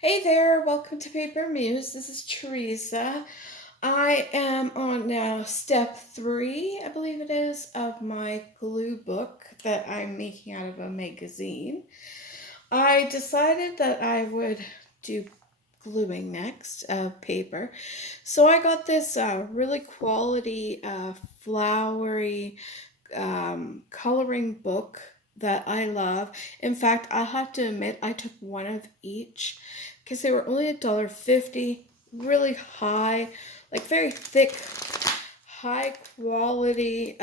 Hey there, welcome to Paper Muse. This is Teresa. I am on now step 3, I believe it is, of my glue book that I'm making out of a magazine. I decided that I would do gluing next of paper. So I got this really quality flowery coloring book that I love. In fact, I'll have to admit I took one of each because they were only $1.50, really high, like very thick, high quality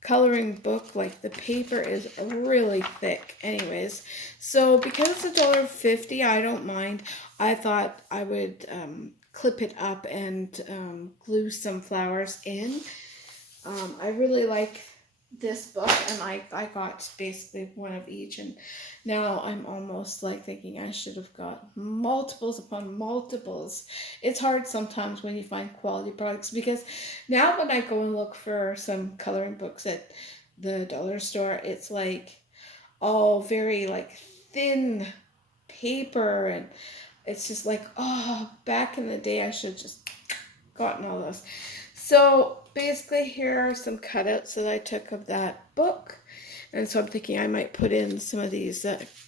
coloring book. Like the paper is really thick anyways. So because it's $1.50, I don't mind. I thought I would clip it up and glue some flowers in. I really like this book, and I got basically one of each, and now I'm almost like thinking I should have got multiples upon multiples. It's hard sometimes when you find quality products, because now when I go and look for some coloring books at the dollar store, it's like all very like thin paper, and it's just like, oh, back in the day I should have just gotten all those. So basically, here are some cutouts that I took of that book. And so I'm thinking I might put in some of these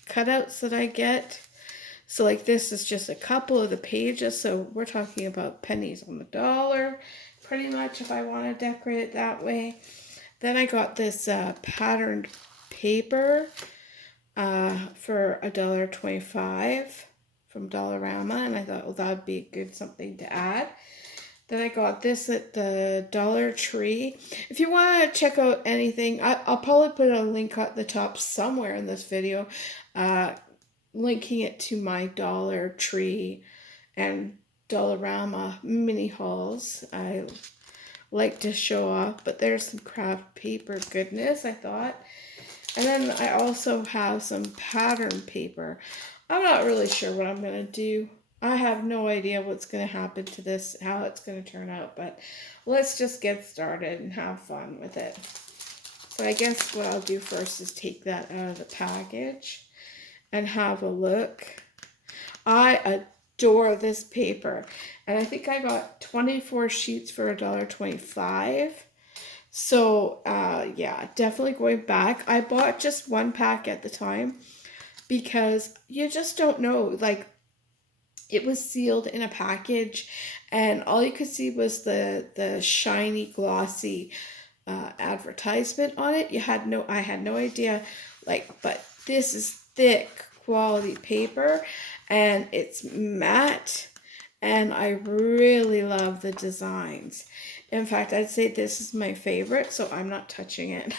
cutouts that I get. So, like, this is just a couple of the pages. So, we're talking about pennies on the dollar, pretty much, if I want to decorate it that way. Then I got this patterned paper for $1.25 from Dollarama. And I thought, well, that would be good something to add. Then I got this at the Dollar Tree. If you want to check out anything, I'll probably put a link at the top somewhere in this video, uh, linking it to my Dollar Tree and Dollarama mini hauls. I like to show off, but there's some craft paper goodness, I thought. And then I also have some pattern paper. I'm not really sure what I'm going to do. I have no idea what's going to happen to this, how it's going to turn out, but let's just get started and have fun with it. So I guess what I'll do first is take that out of the package and have a look. I adore this paper, and I think I got 24 sheets for $1.25. So yeah, definitely going back. I bought just one pack at the time because you just don't know. Like, it was sealed in a package, and all you could see was the shiny, glossy advertisement on it. I had no idea. Like, but this is thick quality paper, and it's matte, and I really love the designs. In fact, I'd say this is my favorite, so I'm not touching it.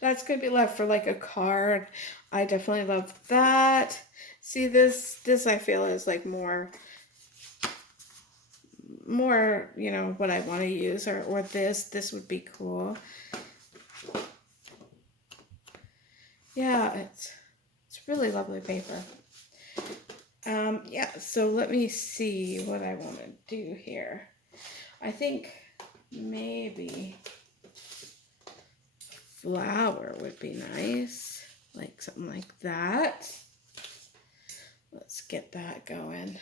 That's going to be left for like a card. I definitely love that. See, this I feel is like more, what I want to use, or this would be cool. Yeah, it's really lovely paper. Yeah, so let me see what I want to do here. I think maybe flower would be nice, like something like that. Let's get that going.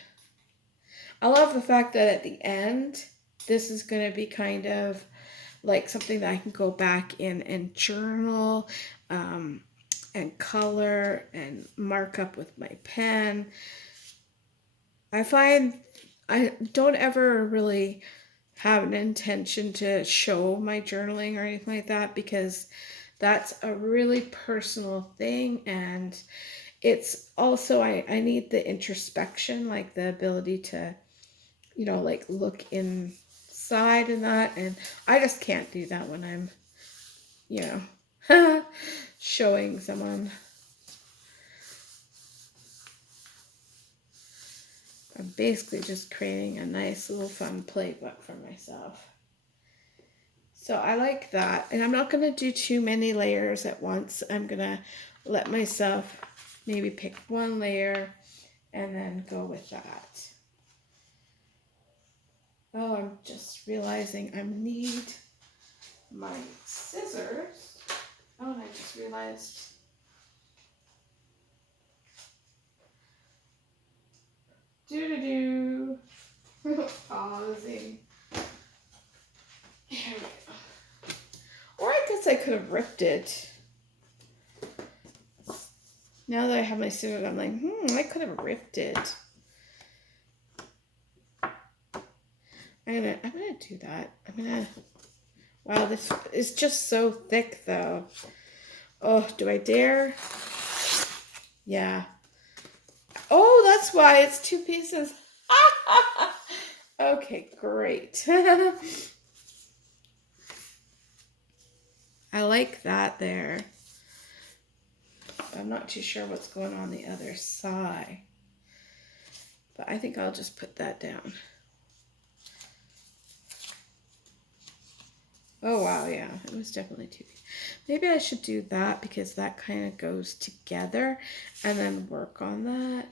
I love the fact that at the end, this is going to be kind of like something that I can go back in and journal, and color and mark up with my pen. I find I don't ever really have an intention to show my journaling or anything like that, because that's a really personal thing, and it's also I need the introspection, like the ability to, like look inside and that, and I just can't do that when I'm, you know, showing someone. I'm basically just creating a nice little fun playbook for myself. So I like that. And I'm not going to do too many layers at once. I'm going to let myself maybe pick one layer and then go with that. Oh, I'm just realizing I need my scissors. Oh, and I just realized Do. Pausing. There we go. Or I guess I could have ripped it. Now that I have my scissors, I'm like, I could have ripped it. I'm gonna do that. Wow, this is just so thick though. Oh, do I dare? Yeah. Oh, that's why it's 2 pieces. Okay, great. I like that there. I'm not too sure what's going on the other side. But I think I'll just put that down. Oh, wow, yeah. It was definitely too big. Maybe I should do that because that kind of goes together and then work on that.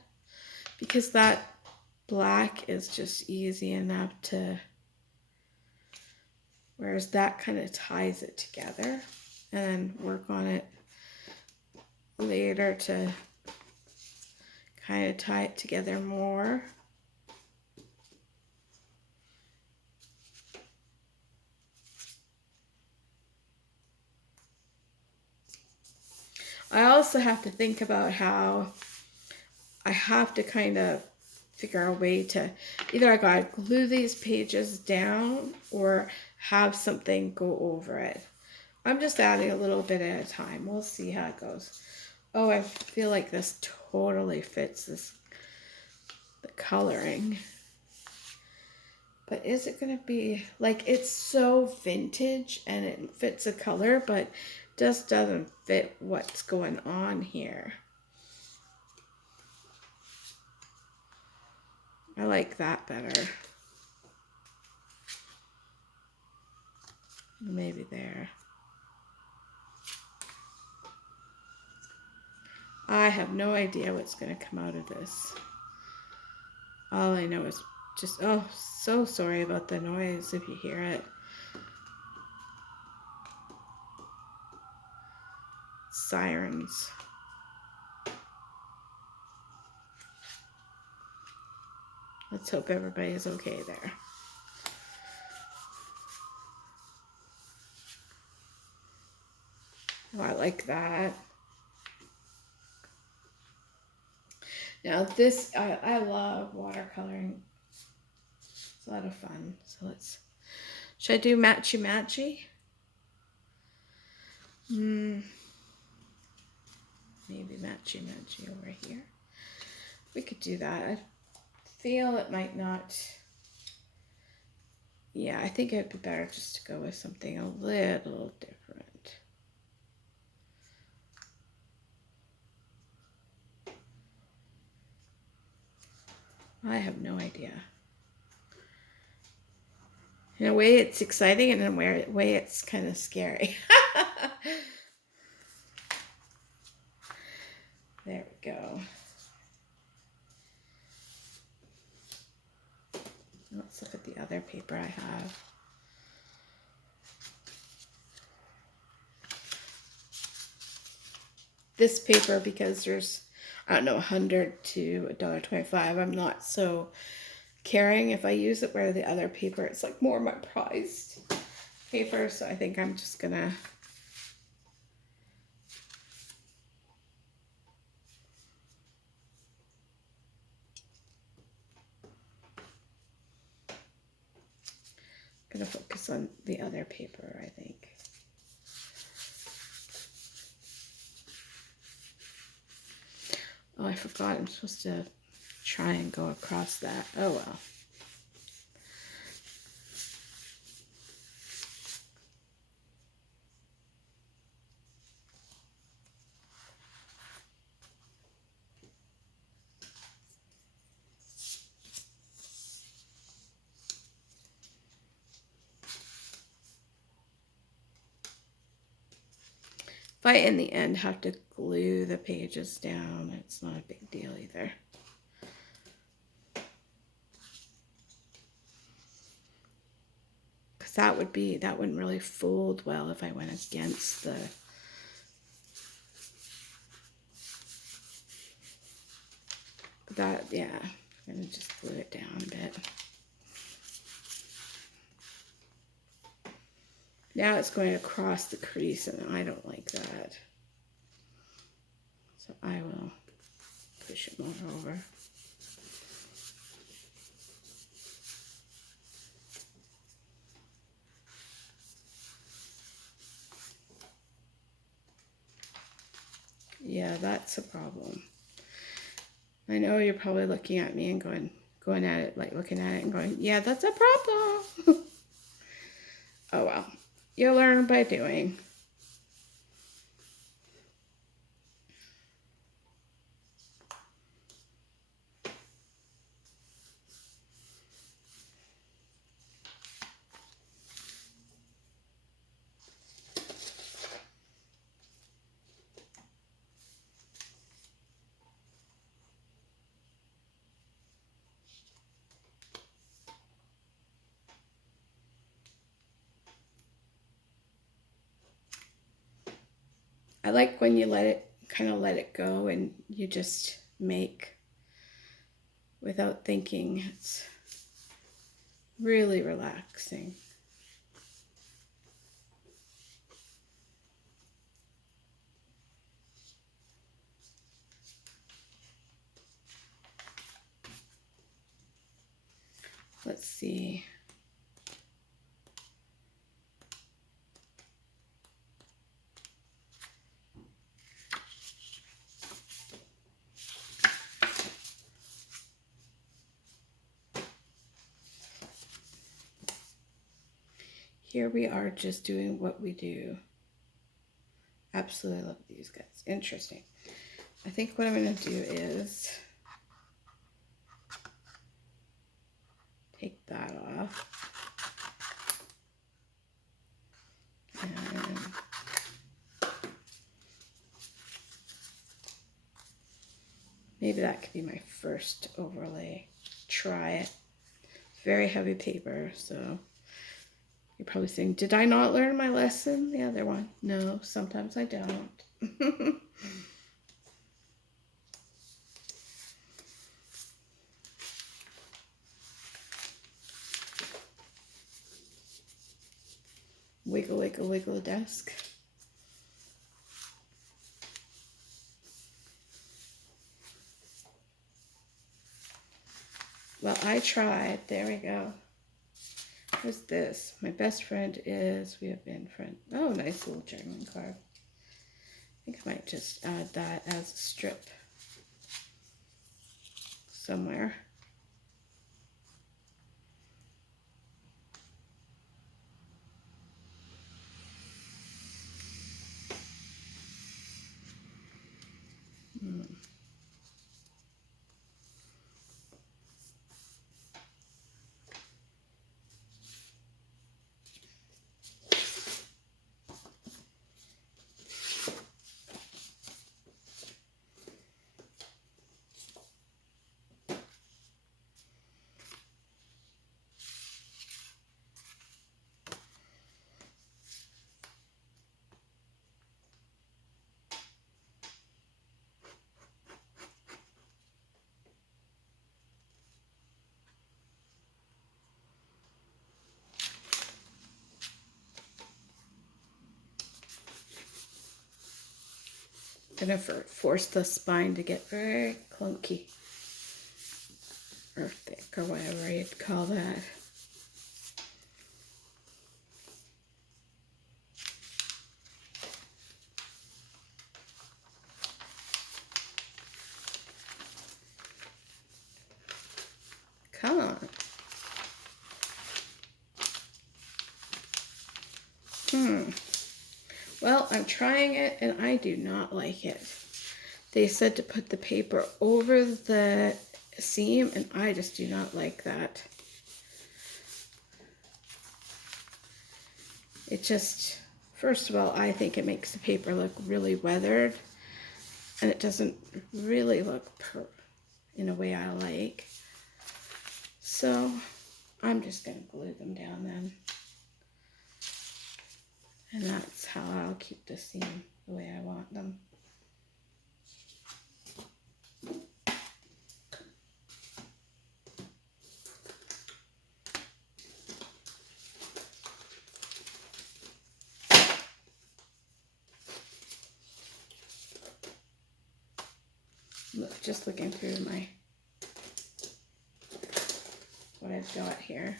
Because that black is just easy enough to... Whereas that kind of ties it together. And then work on it later to kind of tie it together more. I also have to think about how I have to kind of figure a way to either I gotta glue these pages down or have something go over it. I'm just adding a little bit at a time. We'll see how it goes. Oh, I feel like this totally fits the coloring. But is it going to be, like, it's so vintage and it fits the color, but just doesn't fit what's going on here. I like that better. Maybe there. I have no idea what's going to come out of this. All I know is just, oh, so sorry about the noise if you hear it. Sirens. Let's hope everybody's okay there. Oh, I like that. Now this, I love watercoloring. It's a lot of fun. So should I do matchy matchy? Maybe matchy matchy over here. We could do that. I feel it might not. Yeah, I think it'd be better just to go with something a little different. I have no idea. In a way, it's exciting, and in a way, it's kind of scary. There we go. Let's look at the other paper I have. This paper, because there's, I don't know, 100 to $1.25. I'm not so caring if I use it, where the other paper, it's like more my prized paper. So I think I'm just gonna focus on the other paper, I think. Oh, I forgot. I'm supposed to try and go across that. Oh, well. If I, in the end, have to glue the pages down, it's not a big deal either. Because that wouldn't really fold well if I went against the... That, yeah. I'm going to just glue it down a bit. Now it's going across the crease, and I don't like that. So I will push it more over. Yeah, that's a problem. I know you're probably looking at me and going at it, like looking at it and going, yeah, that's a problem. Oh well, you learn by doing. I like when you kind of let it go and you just make without thinking. It's really relaxing. Let's see. Here we are just doing what we do. Absolutely love these guys. Interesting. I think what I'm going to do is take that off. And maybe that could be my first overlay. Try it. Very heavy paper, so you're probably saying, did I not learn my lesson? The other one. No, sometimes I don't. Wiggle, wiggle, wiggle desk. Well, I tried. There we go. What's this? My best friend is, we have been friends. Oh, nice little journaling card. I think I might just add that as a strip somewhere. Gonna force the spine to get very clunky or thick or whatever you'd call that. Come on. Well, I'm trying it and I do not like it. They said to put the paper over the seam and I just do not like that. It just, first of all, I think it makes the paper look really weathered and it doesn't really look in a way I like. So I'm just going to glue them down then. And that's how I'll keep the seam the way I want them. just looking through my, what I've got here.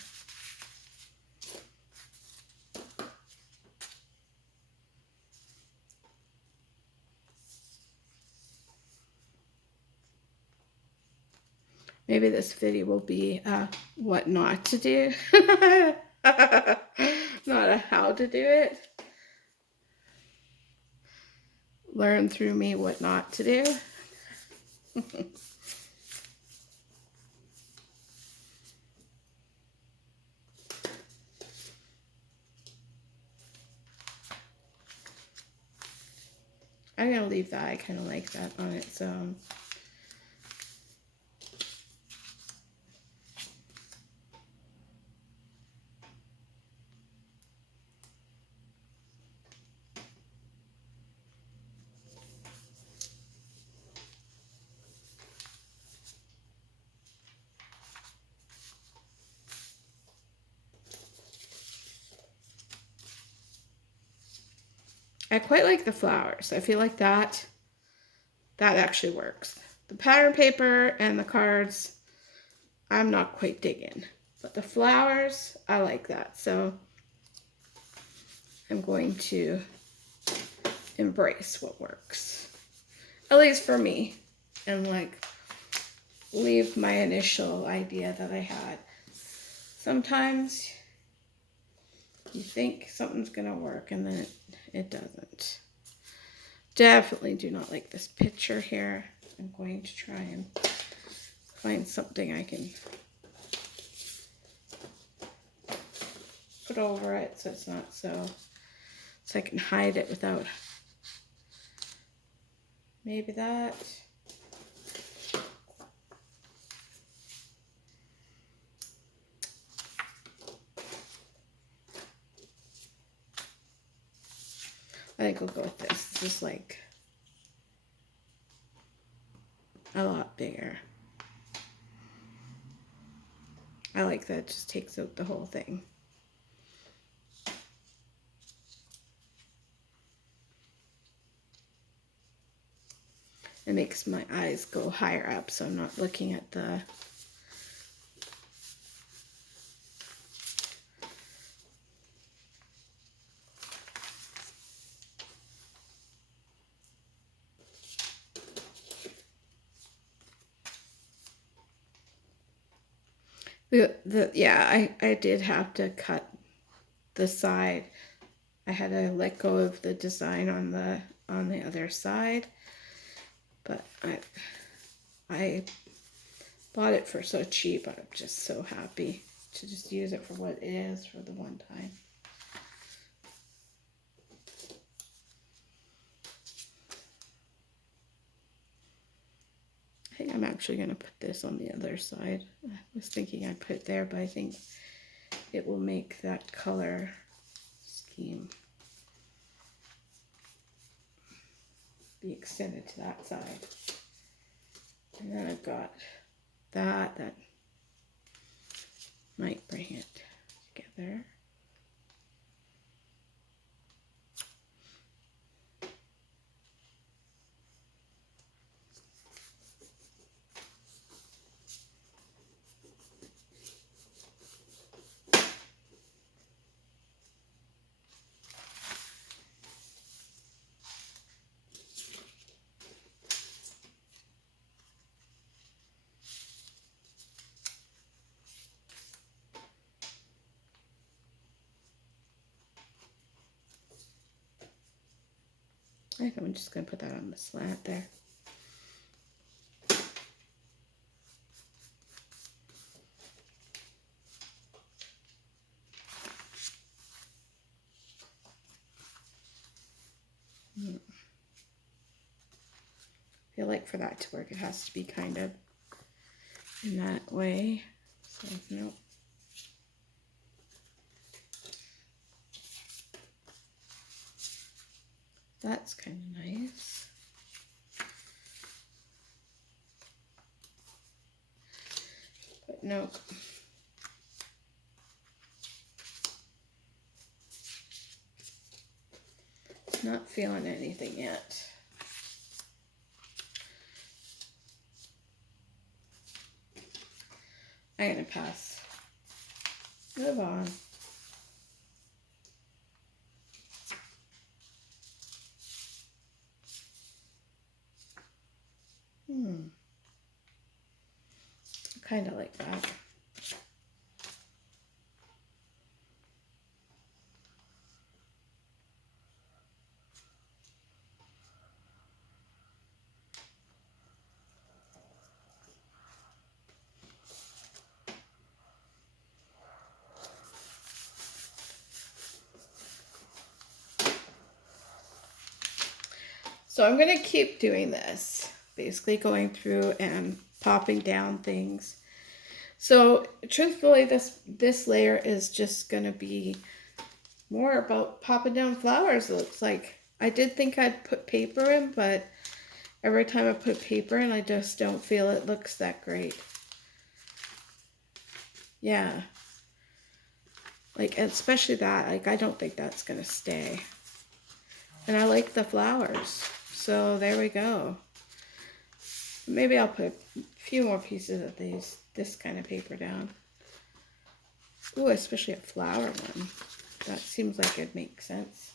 Maybe this video will be what not to do, not a how to do it. Learn through me what not to do. I'm gonna leave that. I kind of like that on its own. I quite like the flowers. I feel like that actually works. The pattern paper and the cards, I'm not quite digging. But the flowers, I like that. So I'm going to embrace what works. At least for me. And like leave my initial idea that I had. Sometimes you think something's gonna work and then it doesn't. Definitely do not like this picture here. I'm going to try and find something I can put over it so it's not so I can hide it without maybe that. I think we'll go with this. This is like a lot bigger. I like that. It just takes out the whole thing. It makes my eyes go higher up so I'm not looking at the yeah, I did have to cut the side. I had to let go of the design on the other side, but I bought it for so cheap. I'm just so happy to just use it for what it is for the one time. I think I'm actually going to put this on the other side. I was thinking I'd put it there, but I think it will make that color scheme be extended to that side. And then I've got that might bring it together. I think I'm just going to put that on the slant there. I feel like for that to work, it has to be kind of in that way. So, nope. That's kind of nice. But nope. Not feeling anything yet. I'm gonna pass. Move on. Kind of like that. So I'm going to keep doing this, basically going through and popping down things. So truthfully, this layer is just going to be more about popping down flowers, it looks like. I did think I'd put paper in, but every time I put paper in, I just don't feel it looks that great. Yeah. Like, especially that, like, I don't think that's going to stay. And I like the flowers. So there we go. Maybe I'll put a few more pieces of this kind of paper down. Ooh, especially a flower one. That seems like it makes sense.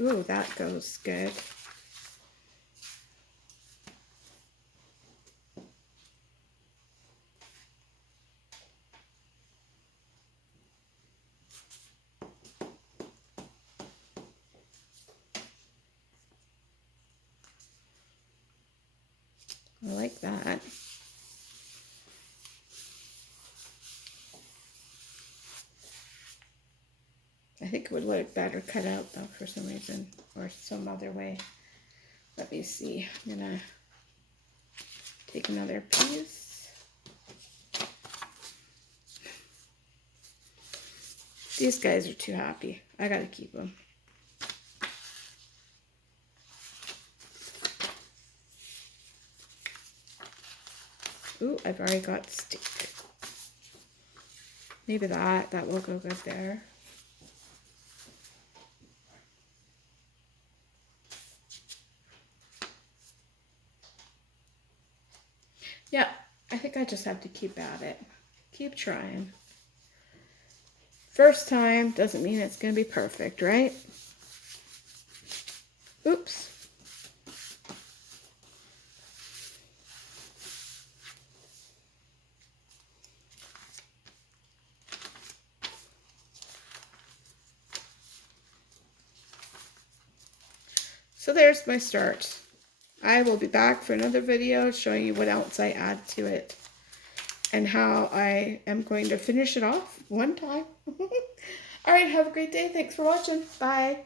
Ooh, that goes good. I like that. I think it would look better cut out though for some reason or some other way. Let me see. I'm gonna take another piece. These guys are too happy. I gotta keep them. Ooh, I've already got stick. Maybe that will go good there. Yeah, I think I just have to keep at it. Keep trying. First time doesn't mean it's going to be perfect, right? Oops. So there's my start. I will be back for another video showing you what else I add to it and how I am going to finish it off one time. All right, have a great day. Thanks for watching. Bye.